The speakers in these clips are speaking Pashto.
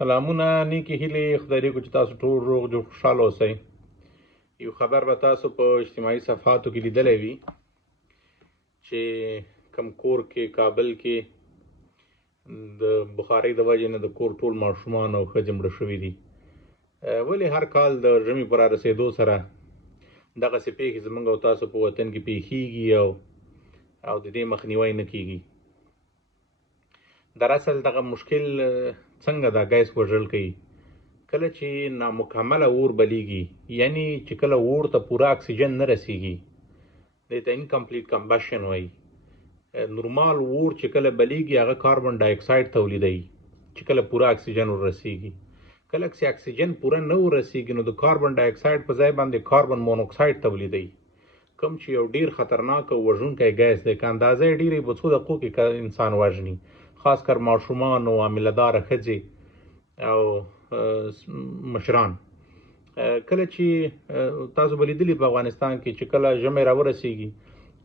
سلامونه نیکی هیلې خدای دې وکړي چې تاسو ټول روغ جوړ خوشحاله اوسئ. یو خبر به تاسو په اجتماعي صفحاتو کې لیدلی وي چې کم کور کې کابل کې د بخارۍ د وجې نه د کور ټول ماشومان او ښځې مړه شوي دي. ولې هر کال د ژمي په رارسېدو سره دغسې پیښې زموږ او تاسو په وطن کې پیښیږي او د دې مخنیوی نه کیږي. در اصل دغه مشکل څنګه دا ګیس وژل کوي؟ کله چې نامکمله اور بلیږي، یعنی چې کله اور ته پوره اکسیجن نه رسیږي، دې ته انکمپلیټ کمبشن وایي. نورمال اور چې کله بلیږي هغه کاربن ډای اکساید تولیدوي چې کله پوره اکسیجن ورسیږي. کله چې اکسیجن پوره نه ورسیږي نو د کاربن ډای اکساید په ځای باندې کاربن مونوکساید تولیدوي، کوم چې یو ډیر خطرناک او وژونکی ګیس دی. که اندازه یې ډېرې په څو دقیقو کې انسان وژني، خاص کر ماشومان او حامله داره ښځې او مشران. کله چې تاسو به لیدلي په افغانستان کې چې کله ژمی راورسیږي،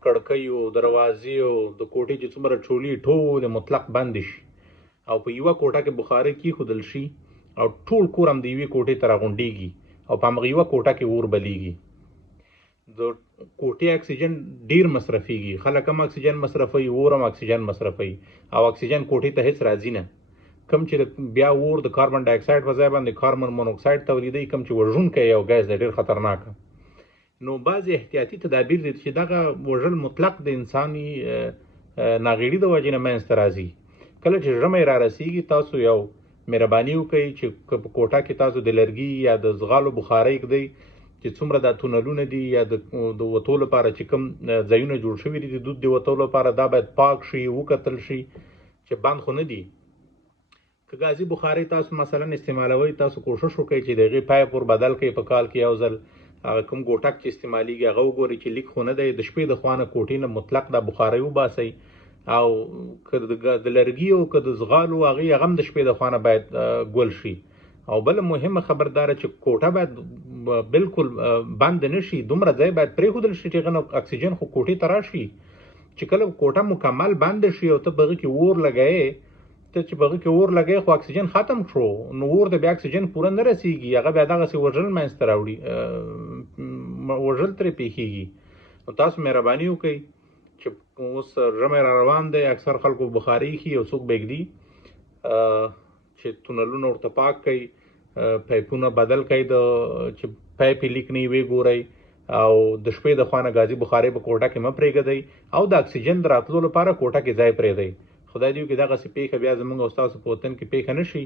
کړکۍ او دروازې او د کوټې چې څومره ټولې ټولې مطلق بند شي او په یوه کوټه کې بخارۍ کېښودل شي او ټول کور هم د یوې کوټې ته راغونډېږي او په همغه یوه کوټه کې اور بلیږي. د کوټې اکسیجن ډیر مصرفیږي، خلک هم اکسیجن مصرفوي، اور هم اکسیجن مصرفوي او اکسیجن کوټې ته هیڅ راځي نه. کوم چې بیا اور د کاربن ډای اکساید په ځای باندې کاربن مونوکساید تولیدوي، کوم چې وژونکی یو ګیس دی، ډیر خطرناک. نو بعضې احتیاطي تدابیر دي چې دغه وژل مطلق د انساني ناغېړي د وجې نه منځته راځي. کله چې ژمی رارسیږي، تاسو یو مهرباني وکړئ چې په کوټه کې تاسو د لرګي یا د زغالو بخارۍ ږدئ، چې څومره دا تونلونه دي یا د وتو لپاره چې کوم ځایونه جوړ شوي دي د دود د وتو لپاره، دا باید پاک شي، وکتل شي چې بند خو نه دي. که ګازي بخارۍ تاسو مثلا استعمالوئ، تاسو کوشش وکړئ چې د هغې پایپ ور بدل کړئ په کال کې یو ځل. هغه کوم ګوټک چې استعمالیږي هغه وګورئ چې لیک خو نه دی. د شپې د خوا نه کوټې نه مطلق دا بخارۍ وباسئ، او که د لرګي او که د زغالو هغې هم د شپې د خوا نه باید ګل شي. او بل مهمه خبرداره چې کوټه باید بالکل بند نه شي، دومره ځای باید پرېښودل شي چې هغه اکسیجن خو کوټې ته راشي. چې کله کوټه مکمل بند شي او ته په هغه کې اور لګوې، ته چې په هغه کې اور لګوې خو اکسیجن ختم شو، نو اور ته بیا اکسیجن پوره نه رسیږي، هغه بیا دغسې وژل منځته راوړي، وژل ترې پېښېږي. نو تاسو مهرباني وکړئ چې اوس ژمی را روان دی، اکثر خلکو بخارۍ ایښي او څوک بېږدي، چې تونلونه ورته پاک کړئ، پایپونه بدل کړئ، چې پایپ لیک نه وي ګورئ، او د شپې د خوا نه ګازي بخارۍ په کوټه کې مه پرېږدئ، او د اکسیجن د راتلو لپاره کوټه کې ځای پرېږدئ. خدای دې وکړي دغسې پیښه بیا زموږ او ستاسو په وطن کې پیښه نه شي